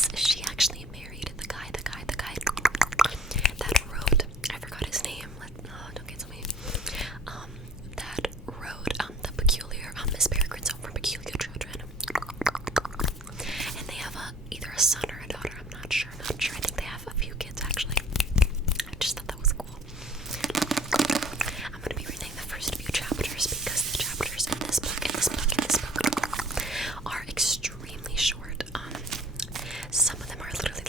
Yes, she actually married the guy that wrote, I forgot his name, don't get to me, that wrote, the peculiar, Miss Peregrine's Home for Peculiar Children. And they have either a son or a daughter, I'm not sure, I think they have a few kids, actually. I just thought that was cool. I'm gonna be reading the first few chapters because the chapters in this book are extremely short. Some of them are literally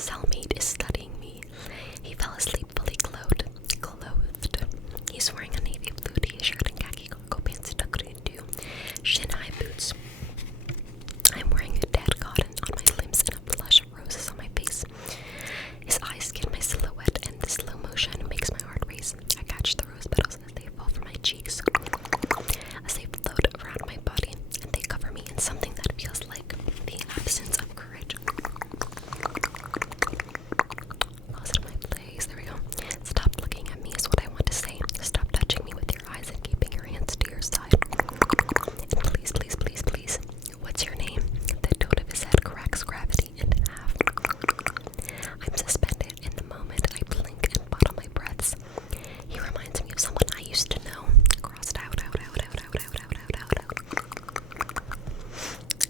cellmate is studying me. He fell asleep fully clothed. He's wearing a navy blue t-shirt and khaki cargo pants tucked into shin-high boots. I'm wearing a dead cotton on my limbs and a blush of roses on my face. His eyes scan my silhouette, and the slow motion makes my heart race. I catch the rose petals as they fall from my cheeks, as they float around my body, and they cover me in something that feels like the absence of courage. Pause in my place. There we go. Stop looking at me is what I want to say. Stop touching me with your eyes and keeping your hands to your side. And please, please, please, please. What's your name? The toad of his head cracks gravity in half. I'm suspended in the moment. I blink and bottle my breaths. He reminds me of someone I used to know. Crossed out.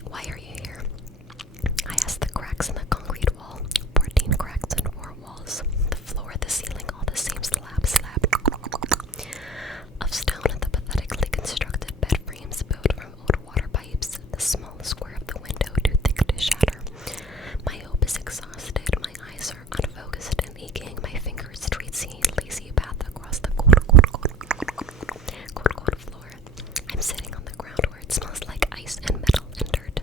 Why are you here? I ask the cracks in the concrete wall. 14 cracks and 4 walls. The floor, the ceiling, all the same slab of stone at the pathetically constructed bed frames built from old water pipes. The small square of the window too thick to shatter. My hope is exhausted. My eyes are unfocused and aching. My fingers trace a lazy path across the cold floor. I'm sitting on the ground where it smells like ice and metal and dirt.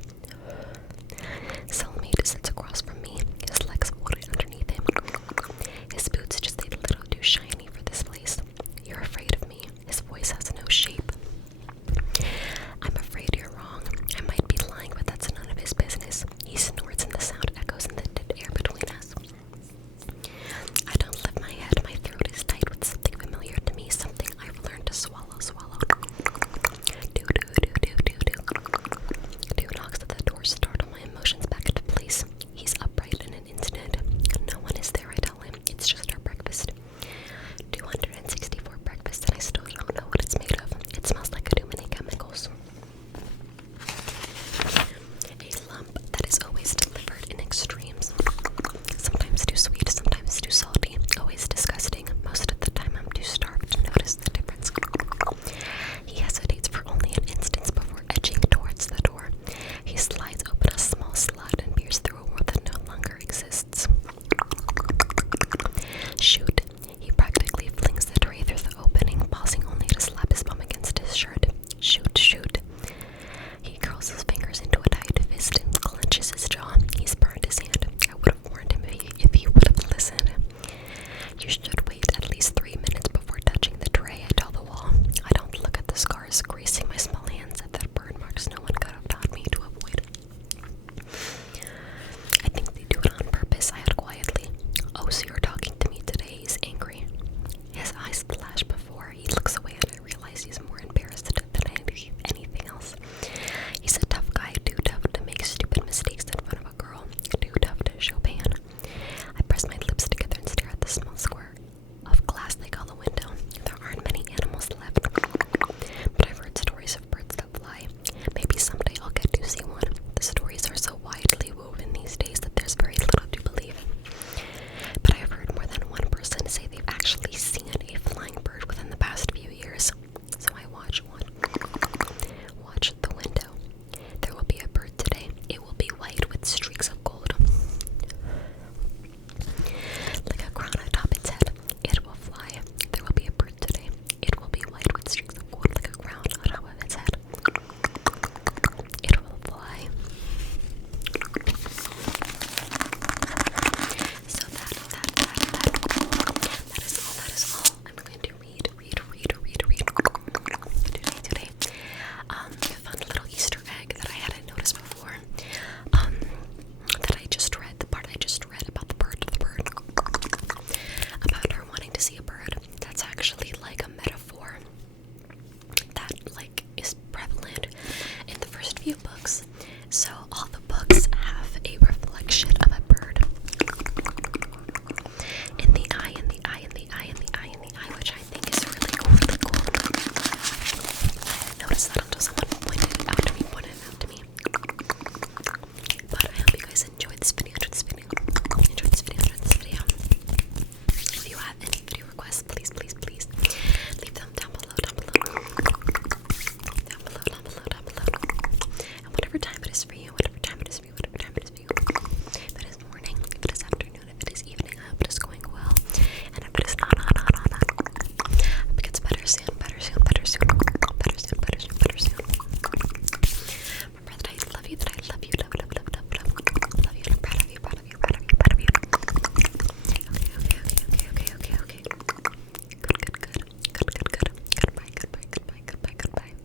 Cellmate sits across from me, his legs folded underneath him. His boots just a little too shiny for this place. You're afraid of me. His voice has no shape. I'm afraid you're wrong. I might be lying, but that's none of his business. He snorts and the sound echoes in the dead air between us. I don't lift my head. My throat is tight with something familiar to me, something I've learned to swallow. Do knocks at the door, startle my emotions back into place. He's upright in an instant. No one is there, I tell him. It's just our breakfast. 264 breakfasts, and I still don't know what it's made of. It smells like too many chemicals. A lump that is always delivered in extremes. Sometimes too sweet, sometimes too salty. Always disgusting. Most of the time I'm too starved to notice the difference. He hesitates for only an instant before edging towards the door. He slides open a small slot and peers through a world that no longer exists. Shoot,